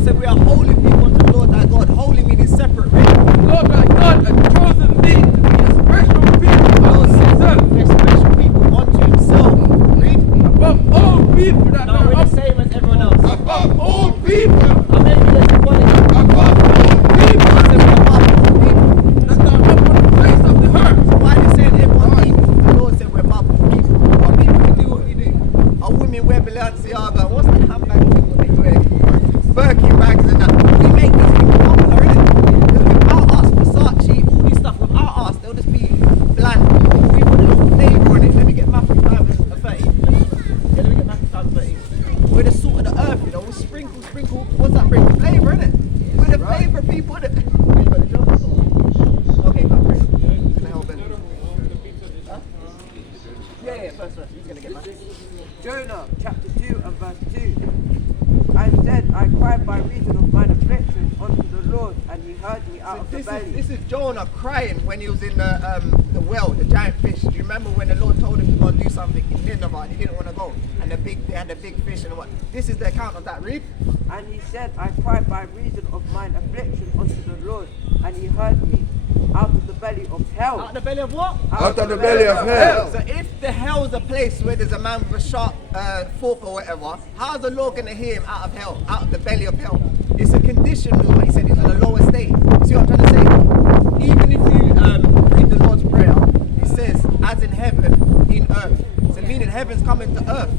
Lord said we are holy people unto the Lord thy God. Holy meaning separate. Read. Lord thy God hath chosen thee to be a special people The Lord unto said himself, we're special people unto himself. Read. above all people that No, are we're the up, same as everyone else. above all people, I maybe there's one in above all people I said we're above all people. that are up on the face of the earth. So why they saying everyone equal? The Lord said we're above all people. But people can do what we do. Our women wear Balenciaga. What's that handbag thing what they wear? Birkin bags and that. We make these things popular, innit? Because without us, Versace, all this stuff, without us, they'll just be bland. We put a little flavour on it. Let me get Matthew 5 and 30. Yeah, let me get Matthew 5 and 30. We're the salt of the earth, you know. We sprinkle. What's that bring? Flavour, innit? We're the flavour people, innit? Okay, go on. Can I help Ben? Huh? Yeah, first. He's gonna get back. Jonah chapter 2 and verse 2. I said, I cried by reason of mine affliction unto the Lord, and he heard me out of the belly. This is Jonah crying when he was in the well, the giant fish. Do you remember when the Lord told him to go and do something in Nineveh and he didn't want to go? And they had the big fish and what? This is the account of that. Read. And he said, I cried by reason of mine affliction unto the Lord, and he heard me out of the belly of hell. Out of the belly of what? Out of the belly of hell. So if the hell is a place where there's a man with a sharp fork or whatever, how's the Lord going to hear him out of hell, out of the belly of hell? It's a condition, what he said, it's on the lower state. See what I'm trying to say? Even if you read the Lord's Prayer, he says, as in heaven, in earth. So meaning heaven's coming to earth.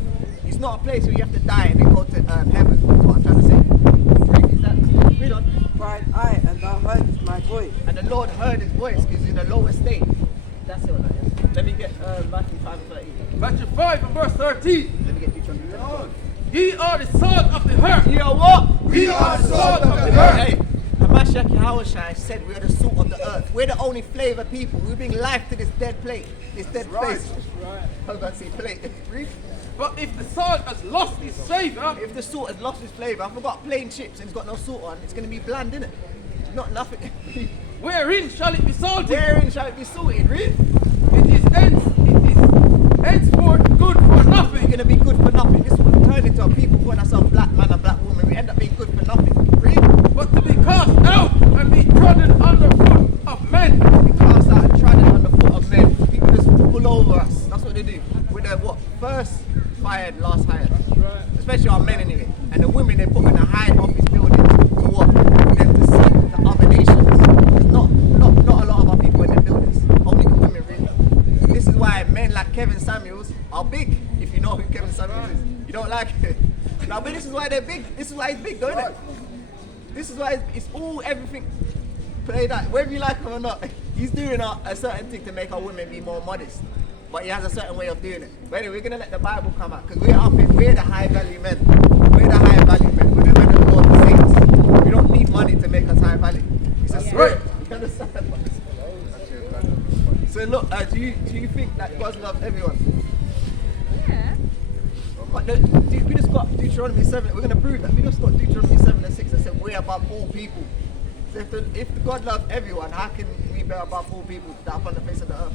It's not a place where you have to die and then go to heaven. That's what I'm trying to say. Read on. Cried I, and thou heardest my voice. And the Lord heard his voice because he's in a lower state. That's it. Let me get Matthew 5 and 13. Matthew 5 and verse 13. Let me get Deuteronomy. Ye are the salt of the earth. You are what? We are the salt of the earth. Hey, Hamashiach Yahushua said we're the salt of the earth. We're the only flavor people. We bring life to this dead plate. This dead place. Right. I was about to say plate. Read. But if the salt has lost its savor, If the salt has lost its flavor, I forgot plain chips and it's got no salt on, it's going to be bland, innit? Not nothing. wherein shall it be salted? Wherein shall it be salted? Read. It is henceforth good for We're nothing. going to be good for nothing. This is what we turn into, people calling ourselves black man and black woman. We end up being good for nothing. Read. But to be cast out and be trodden under foot of men. We cast out and trodden under foot of men. People just pull over us. That's what they do. We're the what? First fired, last hired. Right. Especially our men anyway. And the women they put in the high office buildings to what? For them to see the other nations. There's not a lot of our people in the buildings. Only the women really. This is why men like Kevin Samuels are big. If you know who Kevin Samuels is. You don't like it. No, but this is why they're big. This is why he's big, don't it? This is why it's all everything played out. Whether you like him or not, he's doing a certain thing to make our women be more modest. But he has a certain way of doing it. But anyway, we're going to let the Bible come out because we're the high value men. We're the high value men. We're the men of the Lord, the saints. We don't need money to make us high value. It's a spirit. You understand? So look, do you think that God loves everyone? Yeah. But we just got Deuteronomy 7. We're going to prove that. We just got Deuteronomy 7 and 6 that said we're above all people. So if God loves everyone, how can we be above all people that are on the face of the earth?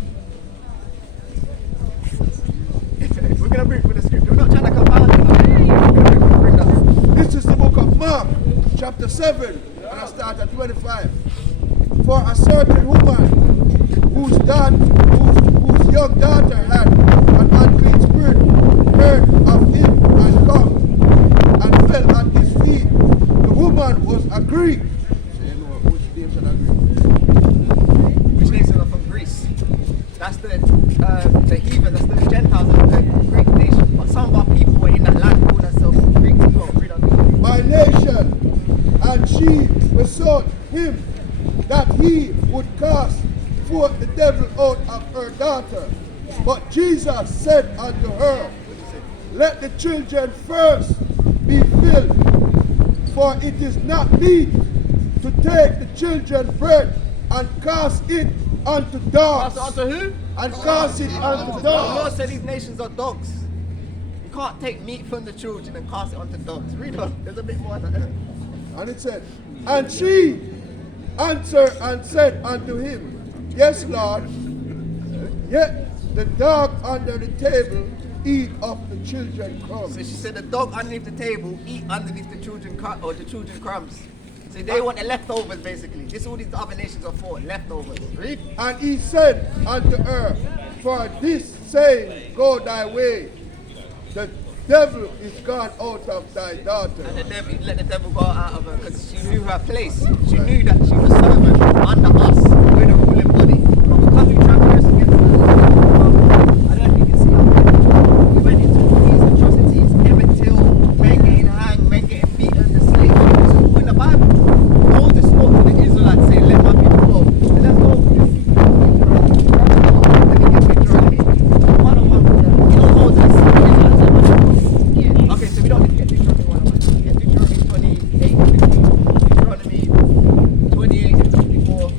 We're going to bring for the scripture. We're not trying to confound it. We're bring that. This is the book of Mark, chapter 7, and I start at 25. For a certain woman whose young daughter had an unclean spirit heard of him and come and fell at his feet. The woman was a Greek. Say, you know, which names are Greek? Which nations are from Greece? That's the heathen, that's the Gentiles of the Greek nation. But some of our people were in that land who call themselves Greeks as well. Read on. By nation, and she besought him that he would cast forth the devil out of her daughter. But Jesus said unto her, let the children first be filled, for it is not meet to take the children's bread and cast it unto dogs. Cast it unto who? And cast it unto The Lord dogs. said these nations are dogs. You can't take meat from the children and cast it onto dogs. Read on. There's a bit more to that. And it said, and she answered and said unto him, yes, Lord, yet the dog under the table eat of the children's crumbs. So she said the dog underneath the table eat underneath the children crumbs. So they want the leftovers basically. This is all these other nations are for, leftovers. Read. And he said unto her, for this saying, go thy way. The devil is gone out of thy daughter. And the devil, let the devil go out of her because she knew her place. She knew that she was servant under us. We're the ruling body. But because we transgressed against the I don't know if you can see we went into all these atrocities, Emmett Till, men getting hanged, men getting beaten, the slaves. This is all in the Bible. Moses spoke to the Israelites saying, let my people go. And let's go for this. Let me get Deuteronomy. 101 with the, you know Moses, the Israelites said, yeah. Okay, so we don't need to get Deuteronomy 101. Get Deuteronomy 28 and 50. Deuteronomy 28 and 54.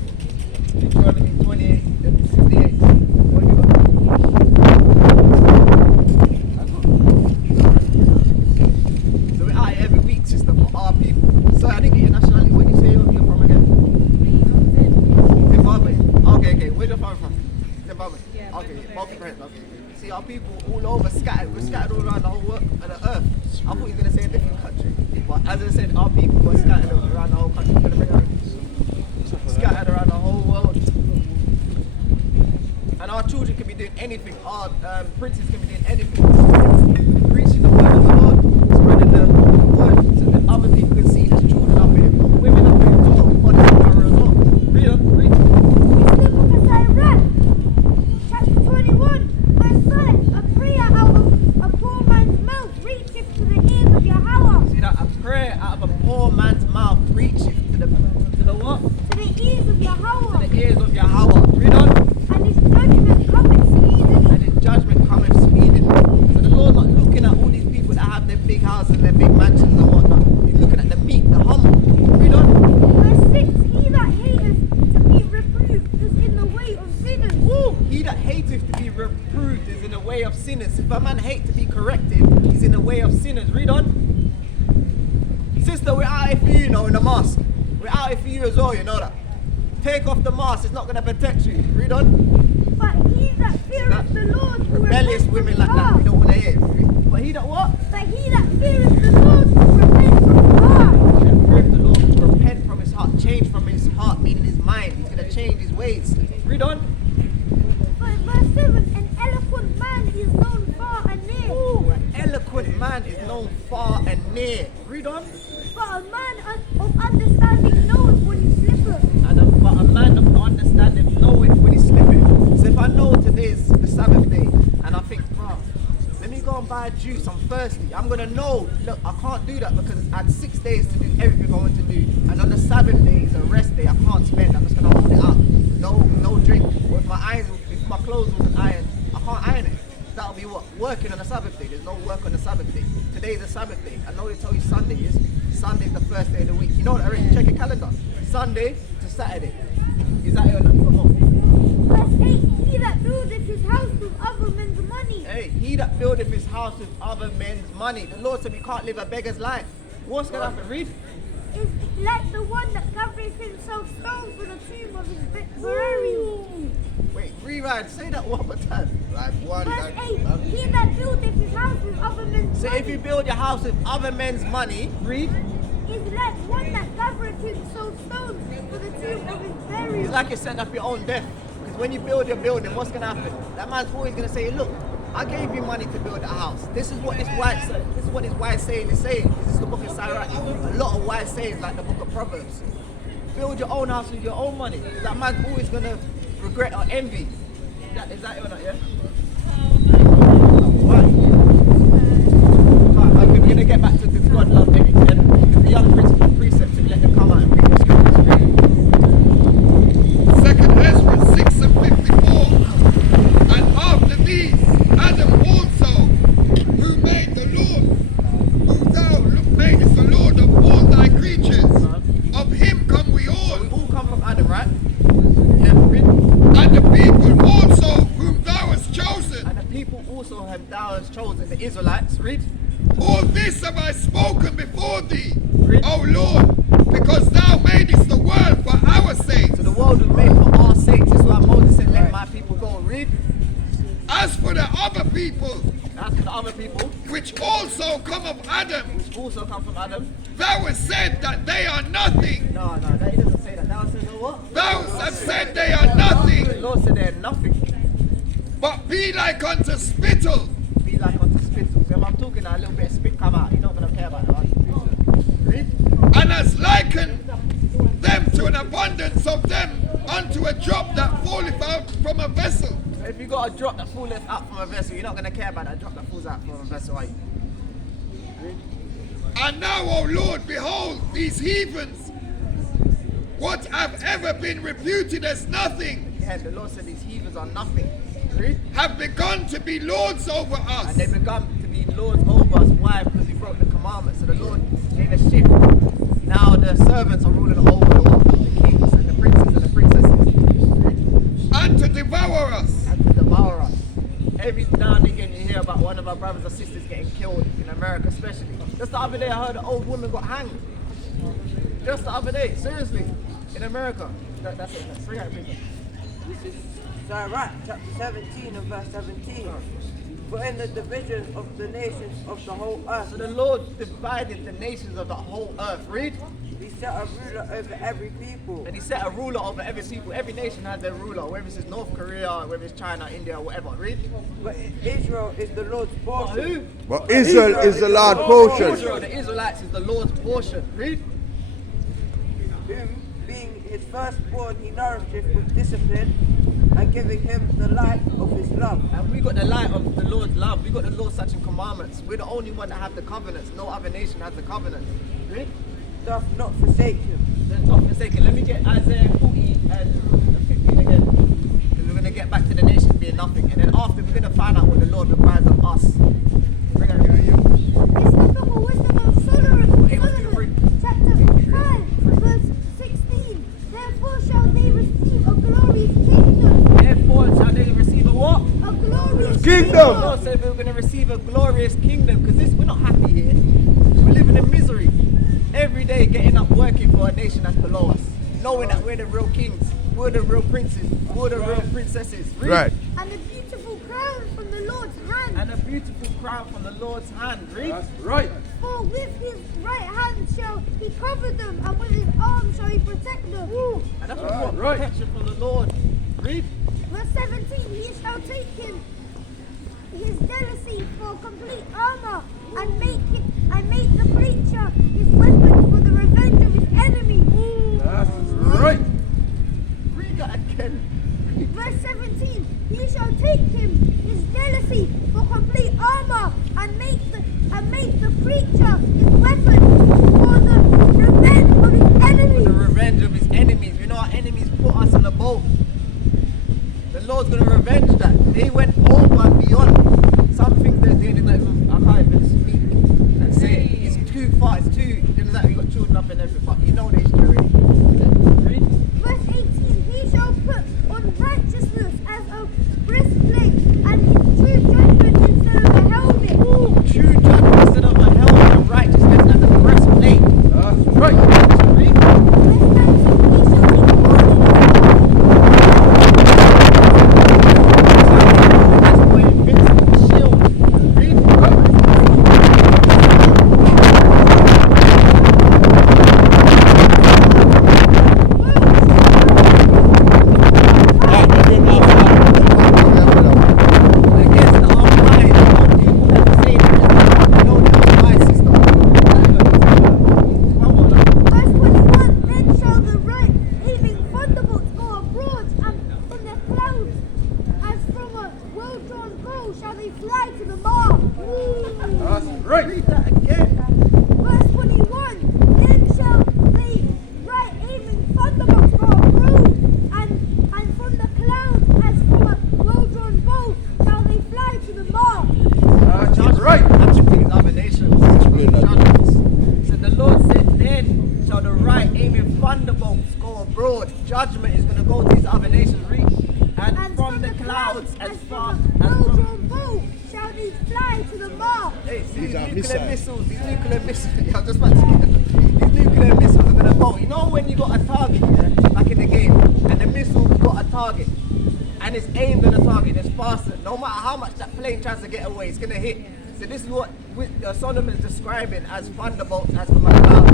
Deuteronomy 28 and 68. What do you got? So we're out here every week, sister, for our people. So I didn't get your nationality. Where do you say you're from again? Zimbabwe. Okay. Where's your family from? Zimbabwe. Okay, both friends. Okay. See our people all over scattered. We're scattered all around the whole of the earth. I thought you were gonna say a different country, but as I said, our people were scattered around the whole country. Scattered around the whole world. And our children can be doing anything. Our princes can be doing anything. Preaching the word of the Lord, spreading the word so that other people can see there's children up here, women up here as well, bodies of power as well. Read on, read. It's the book of Isaiah, chapter 21, verse 9. A prayer out of a poor man's mouth reacheth to the ears of Yahweh. See that? A prayer out of a poor man's mouth reaches to the what? To the ears of To Yahweh. the ears of Yahweh. Read on. And his judgment cometh speedily. And his judgment cometh speedily. So the Lord's not looking at all these people that have their big houses and their big mansions and whatnot. He's looking at the meek, the humble. Read on. Verse 6. He that hateth to be reproved is in the way of sinners. Woo! He that hateth to be reproved is in the way of sinners. If a man hate to be corrected, he's in the way of sinners. Read on. Sister, we're out here for you, in the mosque. We're out here for you as well, you know that. Take off the mask, it's not going to protect you. Read on. But he that feareth the Lord will Rebellious repent women from like his that, heart. we don't want to hear. But he that what? But he that feareth the Lord will repent from his heart. The fear of the Lord will repent from his heart, change from his heart, meaning his mind. He's going to change his ways. Read on. But verse 7. An eloquent man is known far and near. Ooh, an eloquent man is known far and near. Read on. But a man of understanding knows when he slippeth. But a man of understanding knoweth when he's slipping. So if I know today's the Sabbath day and I think, bro, let me go and buy juice, I'm thirsty. I'm going to know, look, I can't do that because I had 6 days to do everything I want to do. And on the Sabbath day is a rest day, I can't spend, I'm just going to hold it up. No drink. Or if my clothes wasn't ironed, I can't iron it. That'll be what? Working on a Sabbath day. There's no work on a Sabbath day. Today's a Sabbath day. I know they tell you Sunday is. Sunday's the first day of the week. You know that already? Check your calendar. Sunday to Saturday. Is that it or not? You got more? Verse 8. He that buildeth his house with other men's money. Hey, he that buildeth his house with other men's money. The Lord said we can't live a beggar's life. What's going to happen? Read. Is like the one that gathereth himself stones for the tomb of his burial. Wait, rewind. Say that one more time. Like one Verse that 8. He that buildeth his house with other men's So money. if you build your house with other men's money, read. Is like one that gathereth himself stones for the tomb of his burial. It's like you're setting up your own death. Because when you build your building, what's going to happen? That man's always going to say, look, I gave you money to build a house. This is what this wise saying is saying. This is the book of Sirach. A lot of wise sayings like the book of Proverbs. Build your own house with your own money. That man's always going to regret or envy. Is that it or not, yeah? Right. Okay, we're going to get back to this God love thing again. The young precepts, and let them come out and read the scriptures. Second Ezra 6 and 54. And after these, Adam also, who made the Lord, who thou madest the Lord of all thy creatures, of him come we all. We all come from Adam, right? Yeah, read. And the people also, whom thou hast chosen. And the people also have thou hast chosen, the Israelites, read. All this have I spoken before thee, Read. O Lord, because thou madest the world for our sake. So the world was made for our sakes. This is why Moses said, let my people go. Read. As for the other people, As for the other people, which also come of Adam, which also come from Adam, thou hast said that they are nothing. no, that he doesn't say that. Thou says, oh, what? Thou hast said they are nothing, The Lord said they're nothing. but be like unto spittle. Be like unto spittle. So if I'm talking now, a little bit of spit come out. You're not going to care about that, are you? Read. And has likened them to an abundance of them unto a drop that falleth out from a vessel. So if you got a drop that falleth out from a vessel, you're not going to care about that drop that falls out from a vessel, are you? And now, O Lord, behold, these heathens, what have ever been reputed as nothing, Yeah, the Lord said these heathens are nothing. Read. have begun to be lords over us. And they begun to be lords over us. Why? Because we broke the commandments. So the Lord made a shift. Now the servants are ruling over the kings and the princes and the princesses. And to devour us. And to devour us. Every now and again you hear about one of our brothers or sisters getting killed in America especially. Just the other day I heard an old woman got hanged. Just the other day, seriously, in America. That's it. Bring out, please. This is Sirach chapter 17 and verse 17. For in the division of the nations of the whole earth, So the Lord divided the nations of the whole earth. Read. he set a ruler over every people. And he set a ruler over every people. Every nation has their ruler, whether it's North Korea, whether it's China, India, whatever. Read. But Israel is the Lord's But portion. who? But Israel is the Lord's portion. Israel, the Israelites, is the Lord's portion. Read. Whom, being his firstborn, he nourisheth with discipline, and giving him the light of his love. And we got the light of the Lord's love. We got the Lord's such commandments. We're the only one that have the covenants. No other nation has the covenant. Read. Doth not forsake him. Then not forsaken. Let me get Isaiah 40 and 15 again. Because we're going to get back to the nations being nothing. And then after, we're going to find out what the Lord requires of us. Bring it here. It's the book of Wisdom of Solomon, Amos 2:3. chapter 5, verse 16. Therefore shall they receive a glorious kingdom. Therefore shall they receive a what? A glorious Kingdom. The Lord said we're going to receive a glorious kingdom. Because we're not happy here. We're living in misery. Every day getting up working for a nation that's below us. Knowing that we're the real kings. We're the real princes. We're the real princesses. Read. Right. And a beautiful crown from the Lord's hand. And a beautiful crown from the Lord's hand. Read. That's right. For with his right hand shall he cover them, and with his arm shall he protect them. And that's what we want, Right. protection from the Lord. Read. Verse 17, he shall take him his jealousy for complete armor, and make the preacher his weapon for the revenge of his enemy. That's right. Read that again. Verse 17, he shall take him his jealousy for complete armor, and make the preacher his weapon for the revenge of his For the enemies. revenge of his enemies. You know our enemies put us in a boat. The Lord's going to revenge that. They went over and beyond. Some things they're doing is not even, I can't even speak and say it. It's too far, it's too, you know, that you got children up and everything, but you know they should already. Read. Verse 18, he shall put on righteousness as a breastplate, and true judgment instead of a helmet. True judgment instead of a helmet, and righteousness as a breastplate. That's right. Read. Verse 19, he shall take That's for invincible shield. Read. Against the Almighty, the people that say there is no Almighty system. Come on, Verse 21, then shall the right aiming thunderbolts go abroad, and from the clouds, as from a well-drawn bow, shall they fly to the mark. That's right. read that again. Verse 21, then shall they right aiming thunderbolts go abroad, and from the clouds, as from a well-drawn bow, shall they fly to the mark. That's right. That's the things other nations. Judgments. So the Lord said, then shall the right aiming thunderbolts go abroad. Judgment is going to go to these other nations. Read. And from the clouds as far from as a from well-drawn bow, shall they fly to the mark. Hey, These are nuclear missiles. These nuclear missiles. Yeah, I'm just about to get these nuclear missiles are gonna go. You know when you got a target, yeah, back in the game, and the missile got a target, and it's aimed on the target. It's faster. No matter how much that plane tries to get away, it's gonna hit. So this is what Solomon is describing as thunderbolts, as from a cloud.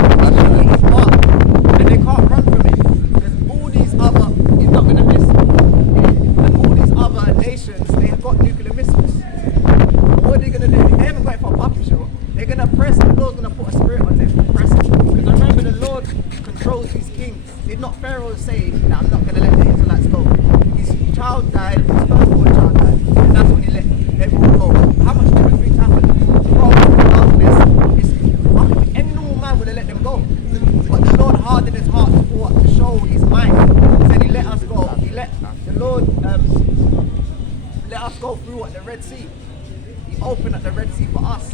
It's marked, and they can't run from it because all these other, it's not gonna miss. And all these other nations, they have got nuclear missiles. What are they gonna do? They haven't got it for a puppy show. They're gonna press. The Lord's gonna put a spirit on them. Press it. Because remember, the Lord controls these kings. Did not Pharaoh say that I'm not gonna let the Israelites go? His child died. His firstborn child died, and that's when he let everyone go. How much different things happened? Any normal man would have let them go, but the Lord hardened his heart to show his mind. He said he let us go. He let the Lord let us go through what the Red Sea. He opened up the Red Sea for us.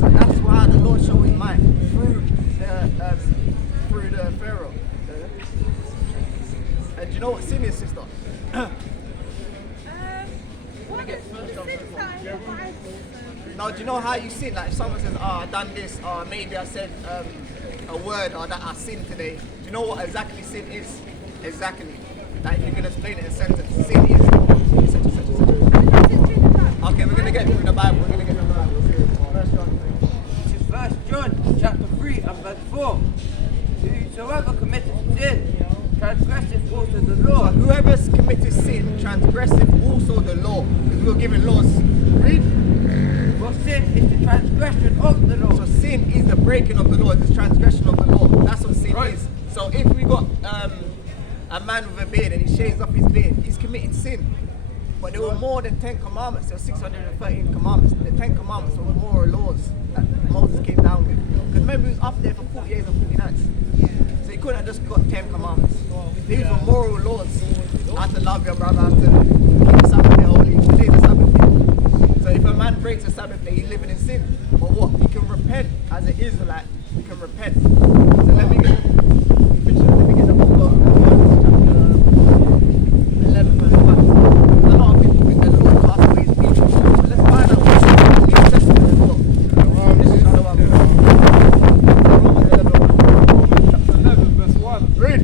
So that's why the Lord showed his mind through the Pharaoh. And do you know what sin is, sister? Now, do you know how you sin? Like if someone says, "Oh, I done this," or maybe I said a word, or that I sinned today. Do you know what exactly sin is? Exactly. Like if you can explain it in a sentence, sin is such and such and such. Okay, we're gonna get through the Bible. We're gonna get through the Bible. First John. This is 1 John chapter 3 and verse 4. Whosoever committeth sin transgresseth also the law. So whoever's committed sin transgresseth also the law. Because we were given laws. Read. For sin is the transgression of the law. So sin is the breaking of the law, it's the transgression of the law. That's what sin is. So if we got a man with a beard and he shaves off his beard, he's committed sin. But there were more than 10 commandments. There were 613 commandments. The 10 commandments were moral laws that Moses came down with. Because remember, he was up there for 40 days and 40 nights. So he couldn't have just got 10 commandments. These were moral laws. How to love your brother, how to keep the Sabbath day holy, today's the Sabbath day. So if a man breaks the Sabbath day, he's living in sin. But what? He can repent as an Israelite. He can repent. So let me get the book of chapter 11 verse 1. A lot of people think the Lord cast away his people. So let's find out what's in the New Testament as well. Chapter 11, verse 1. Read.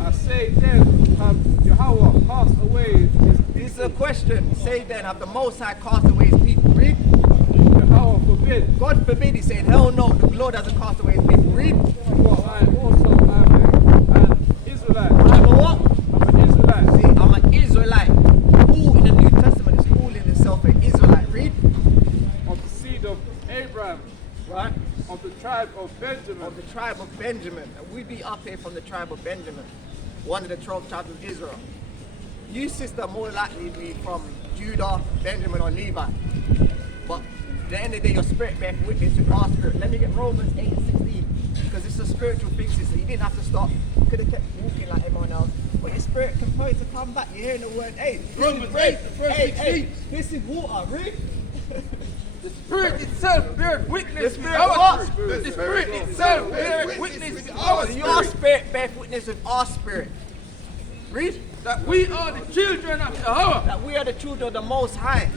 I say then, have Yahweh cast away his This is a question. Say then, have the Most High cast away his people? Read. Yahweh forbid. God forbid, he said, hell no, the Lord hasn't cast away his people. Read. For I also am an Israelite. I'm a what? I'm an Israelite. See, I'm an Israelite. Who in the New Testament is calling himself an Israelite? Read. Of the seed of Abraham. Right? Of the tribe of Benjamin. Of the tribe of Benjamin. And we be up here from the tribe of Benjamin. One of the 12 tribes of Israel. You, sister, more likely be from Judah, Benjamin, or Levi. But at the end of the day, your spirit bears witness with our spirit. Let me get Romans 8:16. Because it's a spiritual thing, sister. You didn't have to stop. You could have kept walking like everyone else. But your spirit can tell you to come back. You're hearing the word, hey, Romans 8, verse 16. This is water, read. The Spirit itself bears witness The with Spirit our what? spirit. The Spirit itself bears witness with our So your spirit. spirit bears witness with our spirit. Read. That we are the children of Yahweh. That we are the children of the Most High.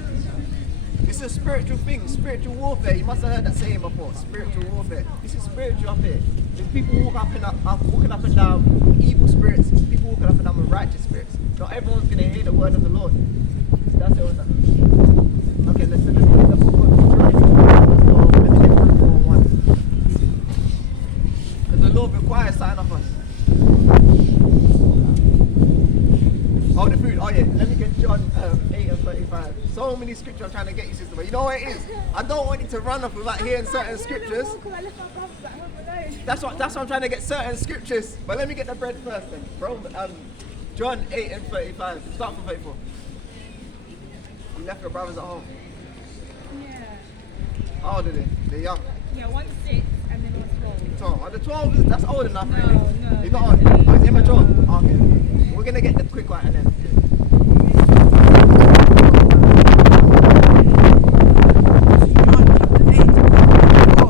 It's a spiritual thing, spiritual warfare. You must have heard that saying before, spiritual warfare. This is spiritual up here. There's people walking up and down with evil spirits. People walking up and down with righteous spirits. Not everyone's going to hear the word of the Lord. That's it. Okay, let's look at the book of Deuteronomy. Because the Lord requires something of us. Oh, the food. Oh, yeah. Let me get John 8:35. So many scriptures I'm trying to get you, sister. But you know what it is? I don't want you to run off without hearing certain scriptures. That's what I'm trying to get certain scriptures. But let me get the bread first then. Bro, John 8:35. Start from 34. You left your brothers at home. Yeah. How old are they? They're young. Yeah, one's 6 and then one's 12. 12. Are the 12 that's old enough, No, really? no. You're not old. Oh, it's immature. Okay. We're gonna get the quick one and then. John chapter 8, verse 4.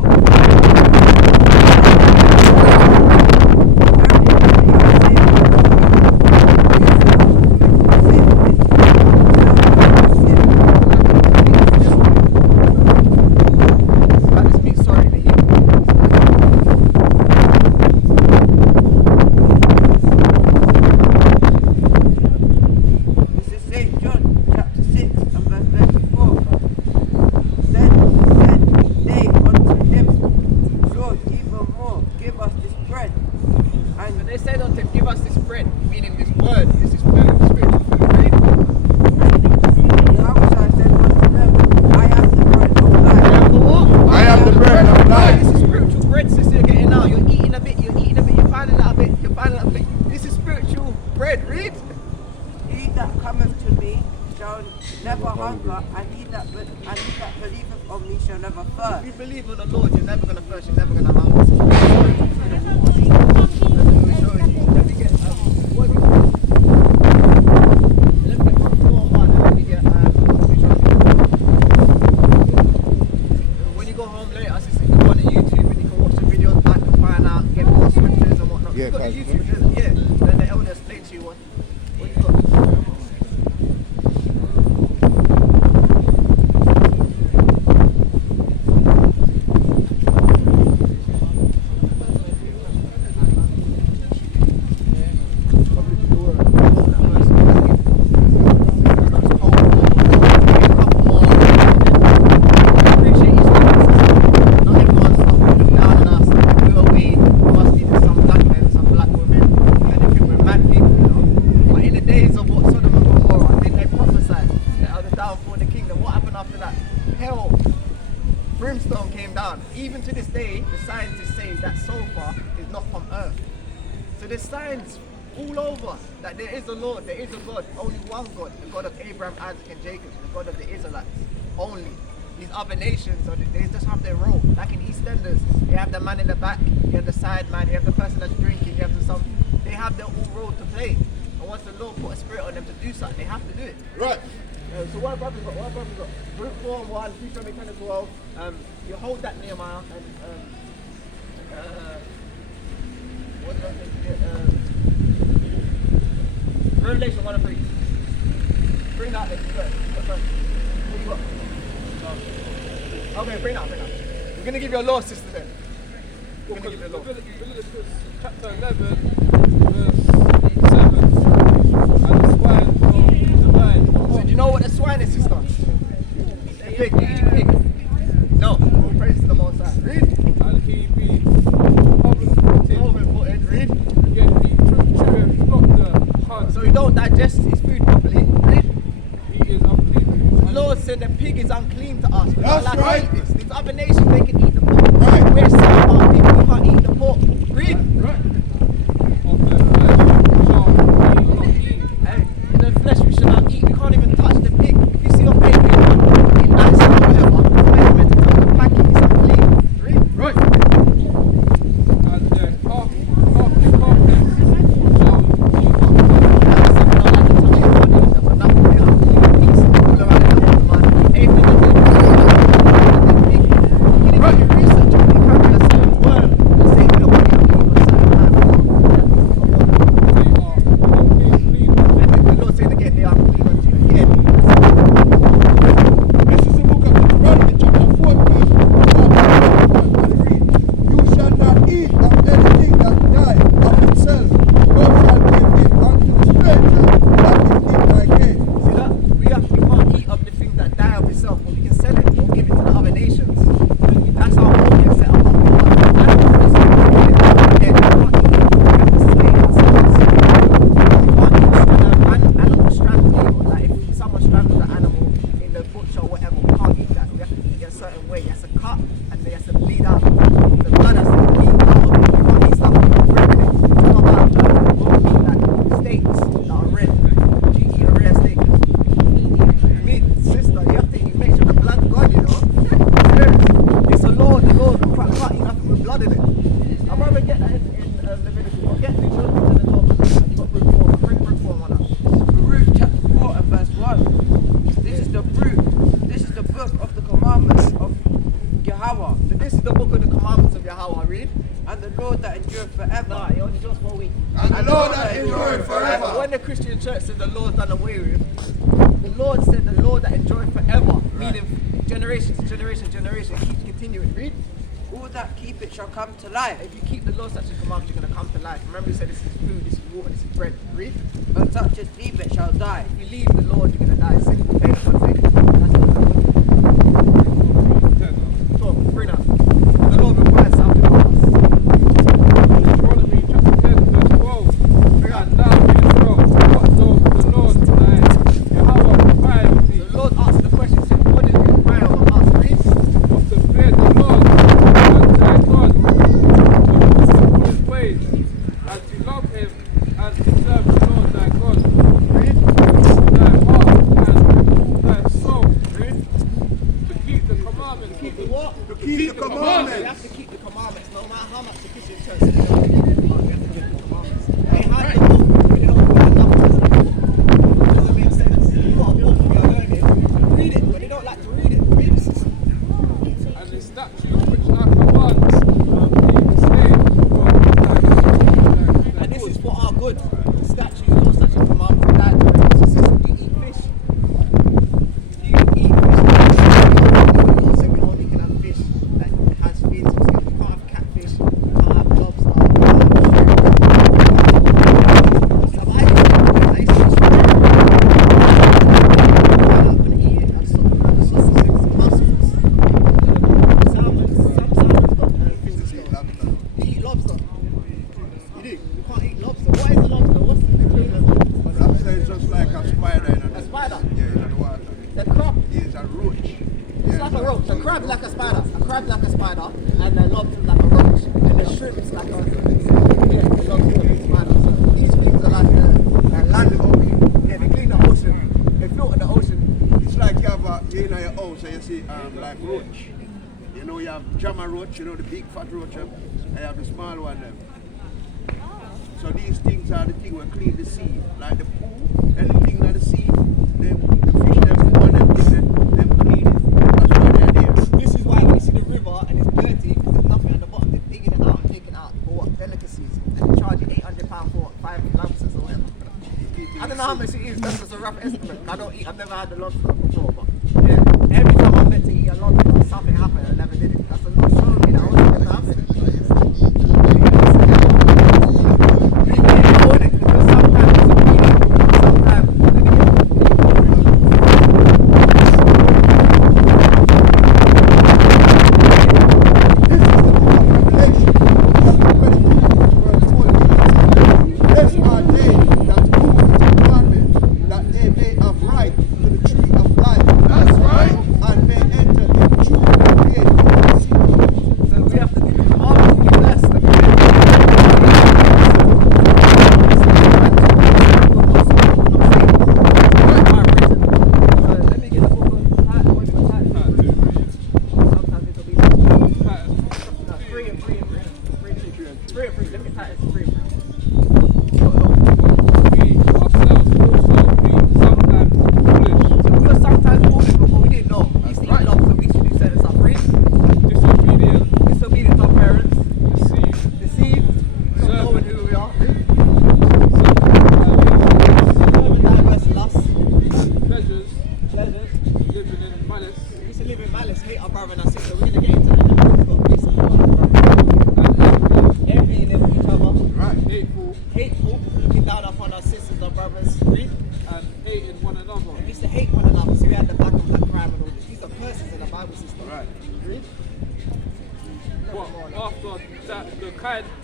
That just means sorry to you. bread. When And they said unto him, give us this bread, meaning this word, this is food, spiritual food, read. Yahweh said unto them, I am the bread of life. The what? I am the bread of life. This is spiritual bread, sister, you're getting now. You're eating a bit, you're finding out a bit, you're finding out a bit. This is spiritual bread, read. He that cometh to me shall never hunger, and he that believeth on me shall never If thirst. you believe on the Lord, you're never going to thirst, you're never going to hunger. This is spiritual food and water. Let me show you. Let me get, what have we got? Let me get from 4:1 and let me get, when you go home later, sister, you can go on YouTube and you can watch the videos back and find out, get more scriptures and whatnot. Yeah, You've got the guys. YouTube, yeah. Then the elder explain to you what you got. Brimstone came down. Even to this day, the scientists say that sulfur is not from Earth. So there's signs all over that there is a Lord, there is a God, only one God, the God of Abraham, Isaac, and Jacob, the God of the Israelites. Only. These other nations, they just have their role. Like in EastEnders, you have the man in the back, you have the side man, you have the person that's drinking, you have they have their own role to play. And once the Lord put a spirit on them to do something, they have to do it. Right. So what brother's got? Root 4 and 1, please show me 10 as well. You hold that Nehemiah and what did I say? Revelation 1 and 3. Bring that then. What you got? Okay, bring that. We're gonna give you a law, sister then. We're gonna give you a law. Leviticus chapter 11, verse 7. And the swine of the vine. So do you know what the swine is, sister? The pig. Pig. No. Praise to the Most High. Read. And he be public footed, Read. yet he cheweth not the cud. So you don't digest his food properly. Read. He is unclean. The Lord said the pig is unclean to us. We're That's not allowed right. to eat this. These other nations, they can eat the pork. Right. We're Sabbath people, we can't eat the pork. Read. Right. Of the flesh shall he not eat. Hey, in the flesh we should not eat. We can't even touch the pig. If you see a pig in nice or whatever, it's not even meant to touch the packet. It's unclean. Read. Right. And their carcass shall he not touch. They are unclean. This is the book of Deuteronomy, chapter 4, verse 1. And read, you shall not eat of anything that died of itself, nor shall give it unto the stranger that is in thy gate. We can't eat of the things that die of itself, but we can sell it or give it to the other nations. That's how we can set up what we want. Animals, we can't eat animal strangling. Like if someone strangles an animal in the butcher or whatever, we can't eat that. We have to eat it a certain way. It has to cut and it has to bleed out. The blood has to bleed out. We can't eat stuff with red in it. What about meat like steaks that are red? Do you eat a rare steak? Meat, sister, you have to make sure the blood's gone, you know. It's a law, the Lord can't eat nothing with blood in it. I'd rather get that in Leviticus. Get Deuteronomy to the top. You've got Root 4. Bring Root 4 one up. Baruch chapter 4 and verse 1. This is the book of the commandments of Yahweh, So this is the book of the commandments of Yahweh. Read. and the Lord that endureth forever. Nah, it only just 4 weeks. And the Lord that endureth forever. When the Christian church said the Lord's done away with, the Lord said the Lord that endureth forever, meaning generation to generation, keeps continuing. Read. All that keep it shall come to life, If you keep the law, statutes, and commandments, you're going to come to life. Remember, he said this is food, this is water, this is bread. Read. but such as leave it shall die. If you leave the Lord, you're going to die. Sin will pay the consequences. That's what. So, bring up. The Lord requires something from us. crab's like a spider, and the lobster's like a roach, and the shrimp's like a the lobster and spider. So these things are like the land of ocean. Yeah, they clean the ocean. They filter the ocean. It's like you have you know your house and you see like roach. You know you have Jama roach, you know the big fat roach, and you have the small one them. So these things are the things we clean the sea. Like the pool, anything in the sea, the fish them go on them things, them clean it. That's why they're there. This is why when you see the river and it's dirty, because there's nothing at the bottom, they're digging it out and taking it out for what? Delicacies. And they charge you £800 for 5 lobsters or whatever. I don't know how much it is, that's just a rough estimate. I've never had the lobster before, but yeah. Every time I meant to eat a lobster, something happened and I never did it. That's a lot showing me that I wasn't meant to have it.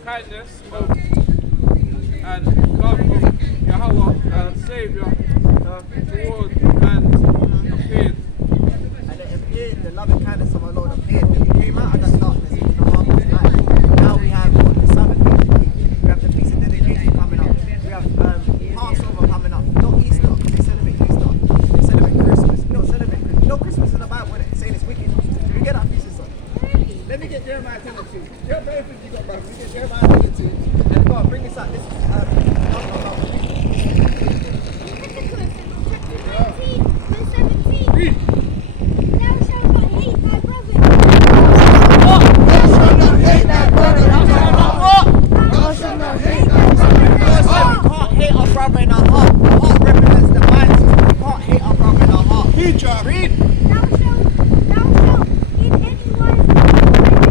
Kindness and love of Yahweh, our Savior, towards man appeared. And it appeared, the love and kindness of our Lord appeared. We came out of that darkness into the marvelous light. Now we have what, the Sabbath feast. We have the Feast of Dedication coming up. We have Passover coming up. Not Easter. They celebrate Easter. They celebrate Christmas. We don't celebrate Christmas. You know Christmas in the Bible, it's saying it's wicked. So we get that feast and stuff. Let me get Jeremiah 10 and 2. You're very good, you got, bro. We get Jeremiah 10 and 2. And go on, bring this up. This is Read. Thou shalt not hate thy brother. Thou shalt not hate thy brother. Thou shalt not what? Thou shalt not hate thy brother. We can't hate our brother in our heart. The heart represents the mind system. We can't hate our brother in our heart. Teacher. Read. Thou shalt in any wise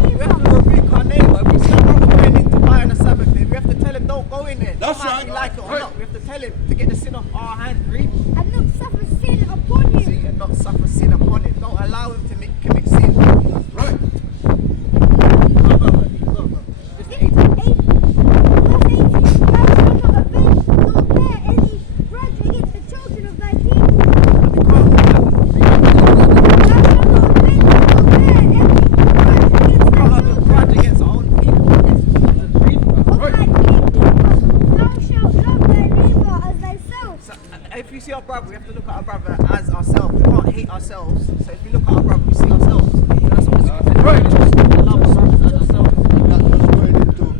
We have to rebuke our neighbor. If we see our brother going into buy on a Sabbath day, we have to tell him don't go in there. That's no matter right. if we like it or not. We have to tell him to get the sin off our hands. Read. and not suffer sin upon him. See, and not suffer sin upon him. Don't allow him to commit sin. Right. Go, bro. Just 18. Verse 18. Thou shalt not avenge nor bear any grudge against the children of thy people. We can't do that. Thou shalt not avenge nor bear any grudge against We thy can't have a children grudge against our own people. Read. of thy people. Thou shalt love thy neighbor as thyself. So, if you see our brother, we have to look at our brother as ourselves. We can't hate ourselves. So if we look